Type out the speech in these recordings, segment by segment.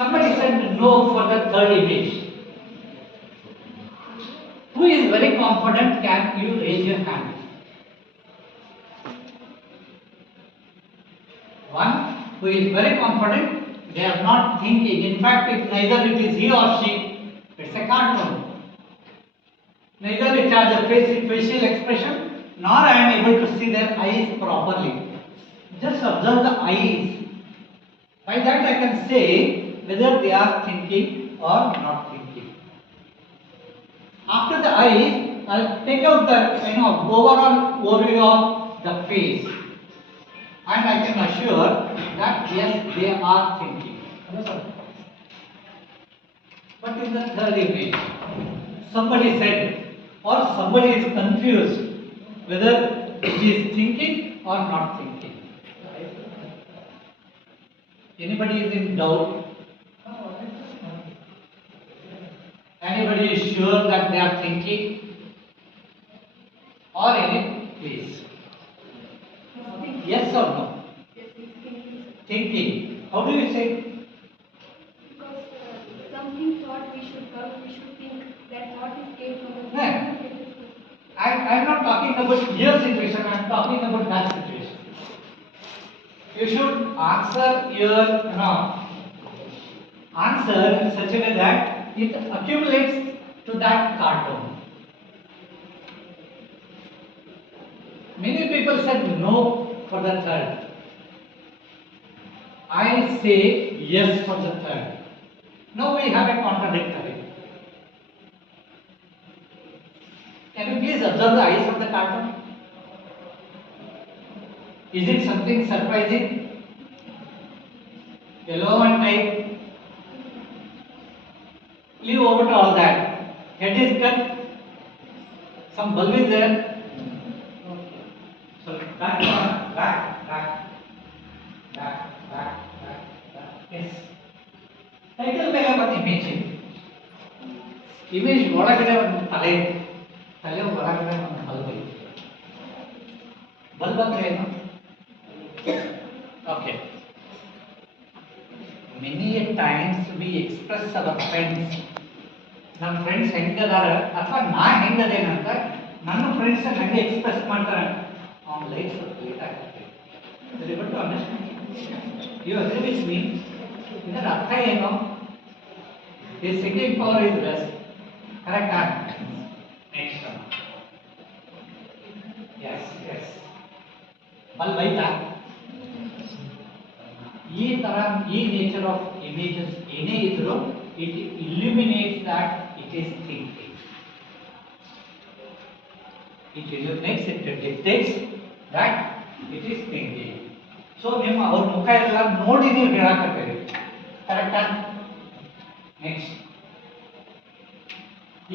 Somebody said no for the third image. Who is very confident? Can you raise your hand? One who is very confident, they are not thinking. In fact, if neither it is he or she, it's a cartoon. Neither it has a facial expression, nor I am able to see their eyes properly. Just observe the eyes. By that I can say whether they are thinking or not thinking. After the eyes, I'll take out the overall overview of the face, and I can assure that yes, they are thinking. But in the third image, somebody said, or somebody is confused whether he is thinking or not thinking. Anybody is in doubt? Anybody is sure that they are thinking? Or any? Please. Yes or no? Thinking. How do you say? Because something thought we should come, we should think that thought is came from the No. I am not talking about your situation, I am talking about that situation. You should answer your answer in such a way that it accumulates to that cartoon. Many people said no for the third. I say yes for the third. Now we have a contradictory. Can you please observe the eyes of the cartoon? Is it something surprising? Yellow and type. Leave over to all that. Head is cut. Some bulb is there. So back. Yes. Title ಮೇಲೆ ಒಂದು image ಇದೆ. Image ಒಳಗಡೆ ಒಂದು ತಲೆ ಇದೆ. ತಲೆ ಒಳಗಡೆ ಒಂದು ಬಲ್ಬ್ ಇದೆ. ಬಲ್ಬ್ ಅಂದ್ರೆ ಏನು? Okay. Many a times we express our friends. ನಮ್ಮ ಫ್ರೆಂಡ್ಸ್ ಹೆಂಗದಾರ ಅಥವಾ ನಾ ಹೆಂಗದೇನಂತ ನನ್ನ ಫ್ರೆಂಡ್ಸ್ ನನಗೆ ಎಕ್ಸ್ಪ್ರೆಸ್ ಮಾಡ್ತಾರೆ. ಅವ್ನ ಲೈಫ್ ಸ್ವಲ್ಪ ಲೇಟ್ ಆಗುತ್ತೆ. But understand you agree with me? ಇದರ ಅರ್ಥ ಏನು? ಈ ಸೆಕೆಂಡ್ ಪವರ್ ಇಸ್ ಲೆಸ್. ಕರೆಕ್ಟಾ? ನೆಕ್ಸ್ಟ್ ಎಸ್ ಬಲ್ಬ್ ಐತಾ? ಈ ತರ ಈ ನೇಚರ್ ಆಫ್ ಇಮೇಜಸ್ ಏನೇ ಇದ್ರು it illuminates that it is thinking. It illuminates, it dictates that it is thinking. So ನಿಮ್ಮ ಅವ್ರ ಮುಖ ಎಲ್ಲ ನೋಡಿ ನೀವು ಹೇಳಕತ್ತೀರಿ. ಕರೆಕ್ಟಾ? Next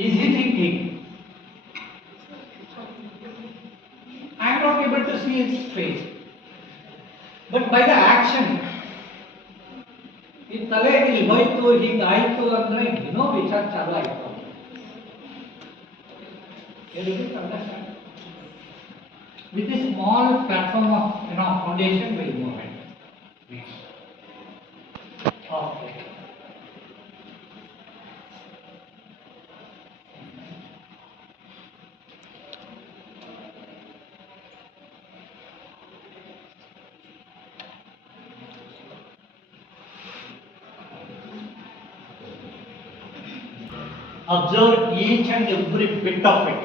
is he thinking? I am not able to see his face, but by the action ಈ ತಲೆ ಇಲ್ಲಿ ಹೋಯ್ತು ಹೀಗಾಯ್ತು ಅಂದ್ರೆ ಏನೋ ವಿಚಾರ ಚಾಲು ಆಯ್ತು. With a small platform of foundation will move it. Okay. Observe each and every bit of it.